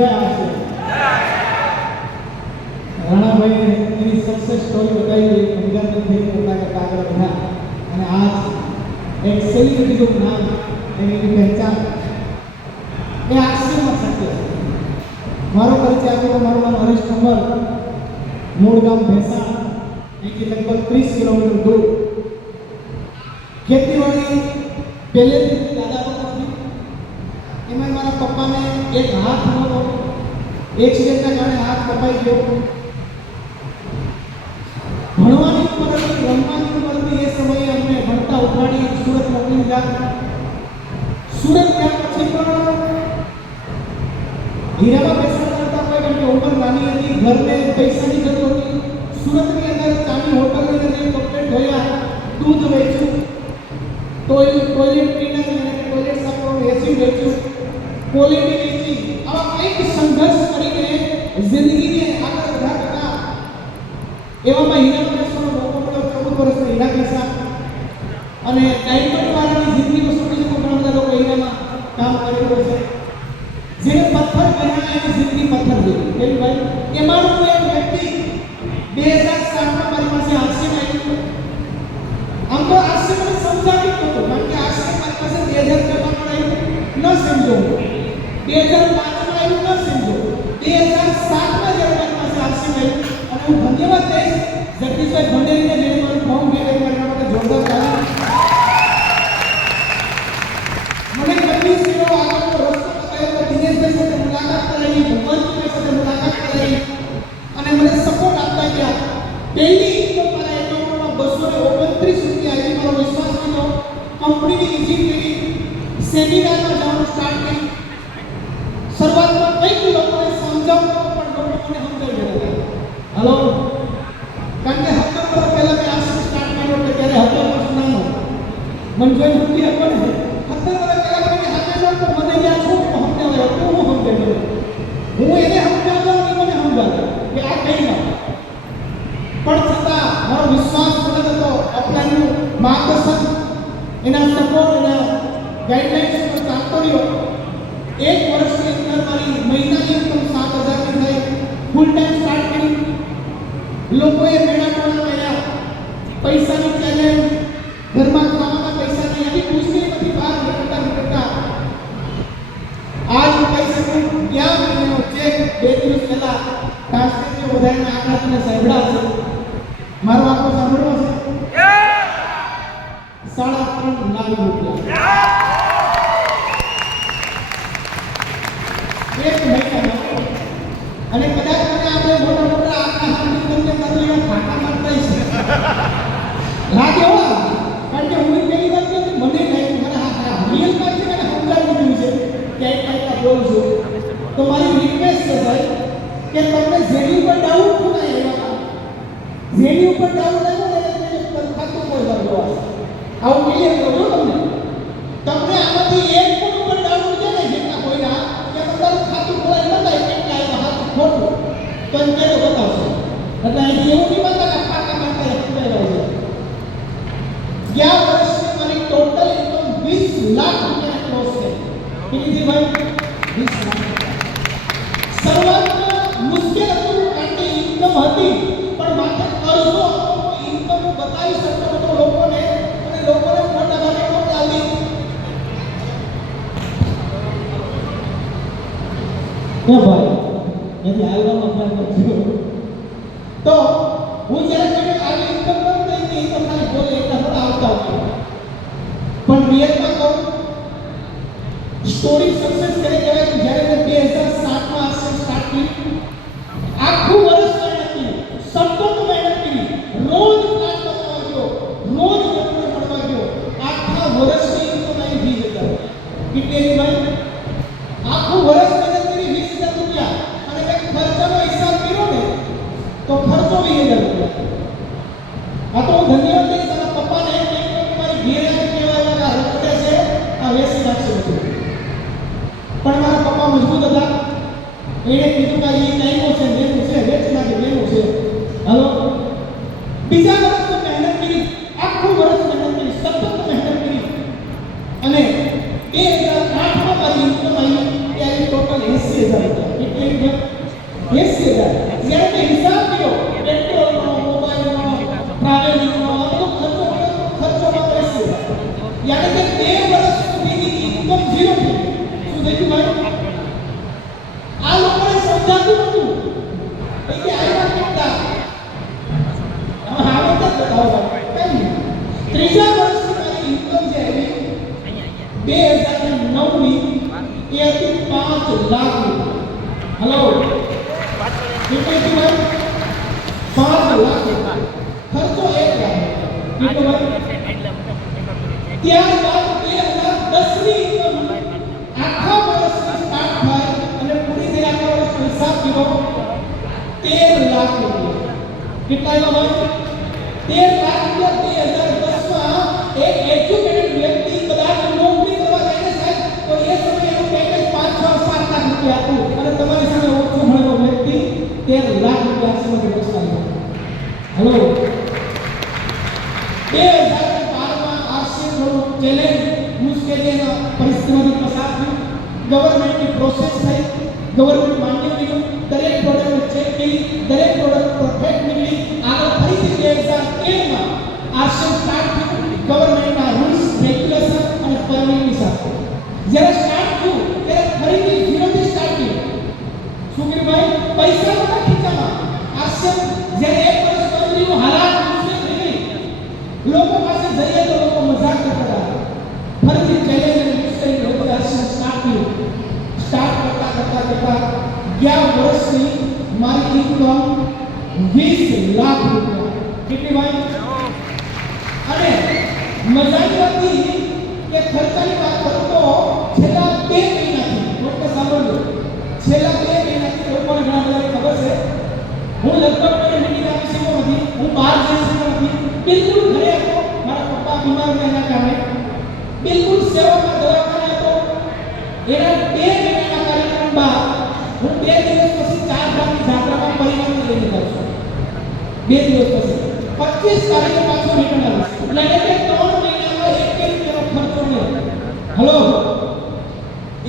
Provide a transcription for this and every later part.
જય આશીષ. રાણાભાઈએ એની success story બતાવી, પંજાબી થઈ પોતા કરતા આગળ વધ્યા અને આજ એક સેલિબ્રિટીનું નામ, એની પહેચાન એ આશીષમાં શક્ય છે. મારો પરિચય આપો તો મારું નામ હરેશ ઠંબર, મૂળ ગામ ભેંસા, અહીંથી લગભગ 30 કિલોમીટર દૂર. ખેતીવાડી પહેલેથી દાદા વખતથી, એમાં મારા પપ્પાને એક હાથ નહોતો, એક્સિડન્ટના કારણે હાથ કપાઈ ગયો. ભણવાની ઉંમર હતી, રમવાની ઉંમર હતી, એ સમયે અમને ભણતા ઉઠાડી સુરત મોકલી દીધા. સુરત ગયા પછી પણ હીરામાં બેસતા હતા, કારણ કે ઉંમર નાની હતી, ઘરને પૈસાની જરૂર હતી. સુરતની અંદર ચાની હોટલની અંદર કપડે ધોયા, દૂધ વેચ્યું, ટોયલેટ ક્લીનર અને ટોયલેટ સાફ કરવાનું એસી વેચ્યું, ક્વોલિટી વેચી. આવા કંઈક સંઘર્ષ કરીને જિંદગીને આગળ વધારતા એવામાં હીરામાં બેસવાનો મોકો મળ્યો. 14 વર્ષના હીરા બેસા અને ડાયમંડ વાળાની જિંદગીમાં સમજી શકો ઘણા બધા લોકો હીરામાં કામ કરેલું છે. જેને પથ્થર કહેવાય એની જિંદગી પથ્થર જેવી. કેમ ભાઈ? એમાંનો એક વ્યક્તિ 2007માં મારી પાસે આરસીમાં આવ્યો. આમ તો આરસી મને સમજાવી નહોતું, કારણ કે આરસી મારી પાસે 2004માં આવ્યું, ન સમજો. 2005માં આવ્યું, ન સમજો. 2007માં જ્યારે મારી પાસે આરસી આવ્યું, અને હું ધન્યવાદ દઈશ જગદીશભાઈ ભંડેરીને, જેણે મારું ફોર્મ ભેગા કરવા માટે જોરદાર ચાલ્યું. મને કદી સેવો આગળનો રસ્તો બતાવ્યો, દિનેશભાઈ સાથે મુલાકાત કરાવી, ભગવંતભાઈ સાથે મુલાકાત કરાવી અને મને સપોર્ટ આપતા ગયા. પહેલી ઇન્કમ મારા એકાઉન્ટમાં 229 રૂપિયા આવી. મારો વિશ્વાસ કર્યો, કંપનીની વિઝિટ કરી, સેમિનારમાં જવાનું સ્ટાર્ટ કર્યું. શરૂઆતમાં કંઈક લોકોને સમજાવતો પણ લોકો મને સમજાવી દેતા. હલો, કારણ કે 17 વર્ષ પહેલા મેં આ સ્ટાર્ટ કર્યો એટલે ત્યારે 17 વર્ષ નાનો મને જોઈ મૂકી હતો ને. 17 વર્ષ પહેલા મને હાથે તો મને યાદ છું કે સમજાવે હતો, હું સમજાવી હું એને સમજાવતો અને મને સમજાવતો કે આ કઈ ના. પણ છતાં મારો વિશ્વાસ પડતો હતો, અપલાઈનનું માર્ગદર્શન, એના સપોર્ટ, એના ગાઈડલાઇન્સ પર ચાલતો રહ્યો. એક વર્ષની અંદર મારી મહિનાની ઇન્કમ 7000 ની થઈ. ફૂલ ટાઈમ સ્ટાર્ટ કરી. લોકોએ મેળા ટોળા કર્યા, પૈસાની ચેલેન્જ, ઘરમાં ખાવાના પૈસા નહીં, આવી મુશ્કેલીમાંથી બહાર નીકળતા આજ હું કહી શકું, ક્યાં મહિનાનો ચેક 2 દિવસ પહેલા ટ્રાન્સફર વધારીને આંકડા તમને સાંભળ્યા છે. મારો આંકડો સાંભળવો છે 3.5 લાખ રૂપિયા એક મહિનામાં. અને કદાચ મને આપણે મોટા મોટા આંકડા સાંભળી તમને કદી એવા ખાટા મારતા છે લાગે હો. કારણ કે હું પેલી વાત કહું, મને લાગ્યું મારા હા રિયલમાં છે, મને સમજાવી દીધું છે કે એક પૈસા બોલું છું. તો મારી રિક્વેસ્ટ છે ભાઈ કે તમને જેની ઉપર ડાઉટ ના આવ્યા, જેની ઉપર ડાઉટ આવ્યો ને એને ખાતું કોઈ કરવો આવું ક્લિયર કરો તમને. તમને આમાંથી એક પણ ઉપર ડાઉટ છે ને જેટલા કોઈના કે તમારું ખાતું ખોલાય બતાય કેટલા આવ્યા હાથ ખોટું તો એમ કેવો બતાવશે. એટલે અહીંથી એવું નહીં બતાવે કે ખાતા મારતા સમજાવ્યા છે. 11 વર્ષની મારી ટોટલ ઇન્કમ 20 લાખ રૂપિયા ક્રોસ છે. કેટલી ભાઈ? 20 લાખ. શરૂઆતમાં મુશ્કેલ હતું, કારણ કે ઇન્કમ હતી પણ માથે કરજો ઇન્કમ બતાવી શકતો હતો લોકોને, અને લોકોને મોટા ભાગે નહોતી આવતી. એ ભાઈ એની આલ્બમ અપલોડ કરજો. તો હું જ્યારે કહ્યું આવી ઇન્કમ કરું તો એની ઇન્કમ ખાલી બોલે એટલા થોડા આવતા હતા. પણ રિયલમાં કહું, સ્ટોરી સક્સેસ કરે કહેવાય કે જ્યારે મેં 2007માં આ સ્ટાર્ટ કર્યું, આખું વર્ષ મહેનત કરી, સતત મહેનત કરી, રોજ પ્લાન બનાવવા ગયો, રોજ લોકોને મળવા ગયો. આખા વર્ષની ઇન્કમ આવી 20,000. કેટલી ભાઈ? આખું વર્ષ મહેનત કરી 20,000 રૂપિયા. અને મેં ખર્ચાનો હિસાબ કર્યો ને તો ખર્ચો 20,000 રૂપિયા. આ તો હું ધન્યવાદ દઈશ તારા પપ્પાને કે મારી ઘેર કહેવાય કે આ રખડે છે, આ વેચી નાખશે બધું. પણ મારા પપ્પા મજબૂત હતા. એને કીધું કે એ ટાઈમો છે, લેવું છે, વેચી નાખે, લેવું છે. હલો, બીજા વર્ષે મહેનત કરી, આખું વર્ષ મહેનત કરી, સતત મહેનત કરી અને 2008માં મારી ઇન્કમ આવી, ત્યારે ટોટલ 80,000 રૂપિયા. યાની કે 2 વર્ષ સુધીની ઇન્કમ ઝીરો થઈ ગઈ. શું થઈ ગયું ભાઈ? આ લોકોને સમજાતું નહોતું કે આમાં કેટલા આવક જ બતાવો ભાઈ. ત્રીજા વર્ષની મારી ઇન્કમ જે આવી 2009 ની એ હતી 5 લાખ રૂપિયા. હલો કેટલું હતું ભાઈ? 5 લાખ રૂપિયા. ખર્ચો 1 લાખ. કેટલો ભાઈ? ત્યારબાદ 2010 ની ઇન્કમ આખા વર્ષની સ્ટાર્ટ થાય અને પૂરી થઈ આખા વર્ષનો હિસાબ કર્યો 13 લાખ રૂપિયા. કેટલા આવ્યા ભાઈ? 13 લાખ રૂપિયા 2010 માં એક એજ્યુકેટેડ વ્યક્તિ કદાચ નોકરી કરવા જાય ને સાહેબ તો એ સમયે એનું પેકેજ 5-6-7 લાખ રૂપિયા હતું અને તમારી સામે ઓછો મળેલો વ્યક્તિ 13 લાખ રૂપિયા સમય વ્યવસ્થા લે. હલો 2012 માં આરસીએમ થોડું ચેલેન્જ મુશ્કેલીના પરિસ્થિતિમાંથી પસાર થયું. ગવર્નમેન્ટની પ્રોસેસ થઈ, ગવર્નમેન્ટ માન્ય કર્યું, દરેક પ્રોડક્ટ ચેક કરી, દરેક પ્રોડક્ટ પરફેક્ટ નીકળી. આગળ ફરીથી 2013 માં આરસીએમ સ્ટાર્ટ થયું ગવર્નમેન્ટના રૂલ્સ રેગ્યુલેશન અને પરમિટની સાથે. જ્યારે સ્ટાર્ટ થયું ત્યારે ફરીથી ઝીરોથી સ્ટાર્ટ થયું. શું કર્યું ભાઈ? પૈસા નહોતા ખીચામાં. આરસીએમ જ્યારે 1 વર્ષ કંપનીનું હાલાત મુશ્કેલ થઈ ગઈ, લોકો પાસે જઈએ તો લોકો મજાક કરતા હતા. ફરીથી ચેલેન્જ અને મુશ્કેલી લોકો આરસીએમ સ્ટાર્ટ થયું. સ્ટાર્ટ કરતા ગયા વર્ષની મારી ઇન્કમ 20 લાખ રૂપિયા. કેટલી ભાઈ? અને મજાની હતી કે ખર્ચાની વાત કરું તો છેલ્લા 2 મહિનાથી લોકો સાંભળજો, છેલ્લા 2 મહિનાથી લોકોને ઘણા બધાને ખબર છે હું લગભગ કોઈ મીટિંગ આપી શકતો નથી, હું બહાર જઈ શકતો નથી, બિલકુલ ઘરે હતો. મારા પપ્પા બીમાર હતા એના કારણે બિલકુલ સેવામાં દવાખાને હતો. એના 2 મહિનાના કાર્યક્રમ બાદ હું 2 દિવસ પછી 4 ધામની જાત્રામાં પરિણામ લઈને જાઉં છું. 2 દિવસ પછી 25 તારીખે પાછો રિટર્ન આવીશ. એટલે કે 3 મહિનામાં 1 રૂપિયાનો ખર્ચો નહીં. હલો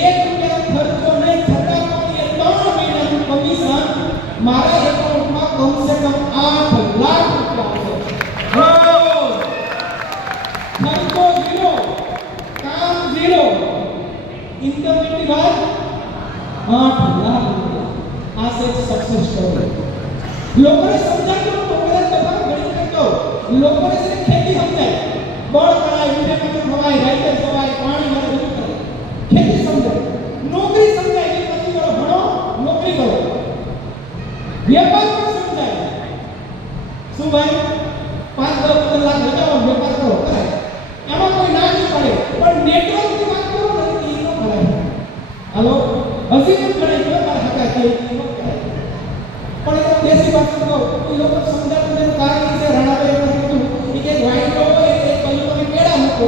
1 રૂપિયાનો ખર્ચો નહીં છતાં પણ એ 3 મહિનાનું કમિશન મારા એકાઉન્ટમાં કમસે કમ 8 લાખ રૂપિયા આવશે. ખર્ચો ઝીરો, કામ ઝીરો, ઇન્કમ કેટલી ભાઈ? 8 લાખ રૂપિયા. આ છે સક્સેસ સ્ટોરી. લોકોને સમજાતું નહોતું. કદાચ તમારો ગણિત કરતો લોકોને છે ખેતી સમજાય, બળ કરાય, વિદ્યામાં ખવાય, રાઈતે ખવાય, પાણી મળે, બધું કરે. ખેતી સમજાય, નોકરી સમજાય કે પછી કરો ભણો નોકરી કરો, વેપાર પણ સમજાય. શું ભાઈ? 5-10 લાખ લગાવો વેપાર કરો, કરાય. એમાં કોઈ ના નહીં પડે. પણ નેટવર્કની વાત કરો ને એ ન કરાય. હાલો હજી કેમ ગણાય કે મારા હકા કે ન કરાય. પણ એ દેશી ભાષા કહો એ લોકો સમજાતું નથી. કારણ કે રણાભાઈ એમ કીધું કે વાઈટ હોય એક બાજુ તમે કેળા મૂકો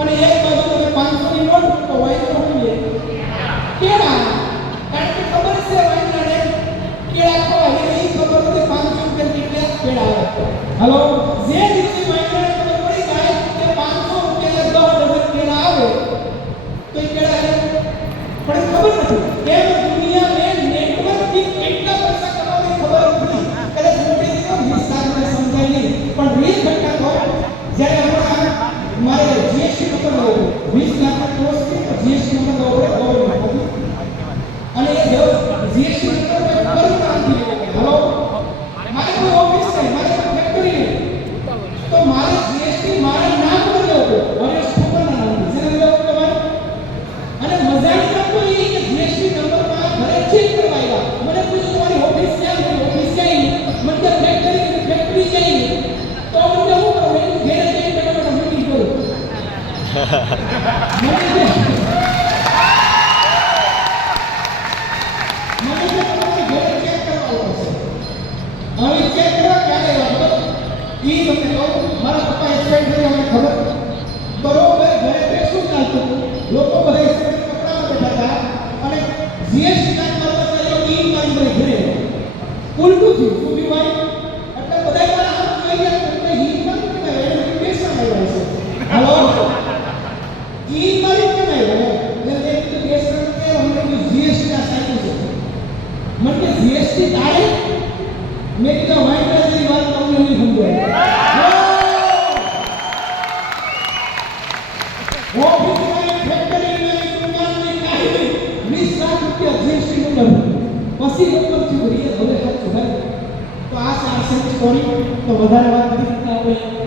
અને એક બાજુ તમે 500 ની નોટ મૂકો. વાઈટ નો હોય કેળા, કારણ કે ખબર છે વાઈટને કેળા ખવાય એટલે એ ખબર નથી 500 રૂપિયા કેટલા કેળા આવે. હાલો જે દિવસે વાઈટને ખબર પડી જાય કે 500 રૂપિયા 10 ડઝન કેળા આવે તો એ કેળા આવે પણ ખબર નથી. એમ દુનિયાને નેટવર્કથી કેટલા પૈસા કમાવાની ખબર નથી. કદાચ મોટી દીકરો વિસ્તારને સમજાય નહીં. પણ રીલ ઘટના તો જ્યારે હમણાં મારે જીએસટી નંબર લેવો 20 લાખના કોર્સ છે તો જીએસટી નંબર લેવો પડે ગવર્નમેન્ટ અને એ જીએસટી નંબર પર કામથી લેવો. હલો મારે કોઈ ઓફિસ નહીં, મારે કોઈ ફેક્ટરી નહીં, તો મારે જીએસટી મારા નામ પર લેવો પડે. હરેશ ઠાકોરના નામથી છે લેવો પડે. અને મજાની વાત તો એ કે જીએસટી નંબરમાં ઘરે ચેક કરવા આવ્યા. મને પૂછ્યું તમારી ઓફિસ ક્યાં છે? ઓફિસ ક્યાં? મને કે ફેક્ટરી ક્યાં? તો મને હું કરું? એનું ઘરે જઈને બેઠા મીટિંગ કરું. મને તમારી ઘરે ચેક કરવા આવશે. હવે ચેક કરવા ક્યારે આવ્યા? એ મને કહું મારા પપ્પા એક્સપેક્ટ કરી અમને ખબર બરોબર ઘરે બેસું ચાલતું લોકો બધા કપડામાં બેઠા હતા અને જીએસટી ના કર્મચારીઓ ઈ મારી ઘરે ઉલટું થયું. શું થયું ભાઈ? એટલે બધા મારા હાથ જોઈ ગયા એટલે ઈ મારી કેમ આવ્યા? એને પૈસા આવ્યા છે. હલો ઈ મારી કેમ આવ્યા?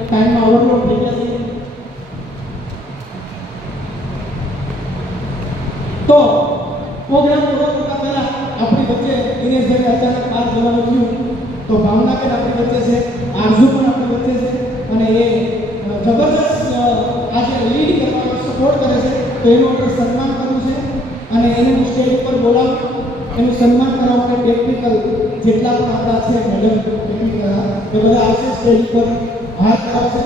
ટાઈમમાં ઓવરલોડ થઈ ગયા છે. તો પ્રોગ્રામ પૂરો કરતા પહેલા આપણી વચ્ચે દિનેશભાઈ અચાનક બહાર જવાનું થયું તો ભાવના બેન આપણી વચ્ચે છે, આરઝુ પણ આપણી વચ્ચે છે અને એ જબરદસ્ત આજે લીડ કરવાનો સપોર્ટ કરે છે. તો એનું આપણે સન્માન કરવું છે અને એને હું સ્ટેજ ઉપર બોલાવું, એનું સન્માન કરવા માટે ટેકનિકલ જેટલા પણ આપણા છે મેડમ ટેકનિકલ એ બધા આવશે સ્ટેજ ઉપર હાથ આવશે.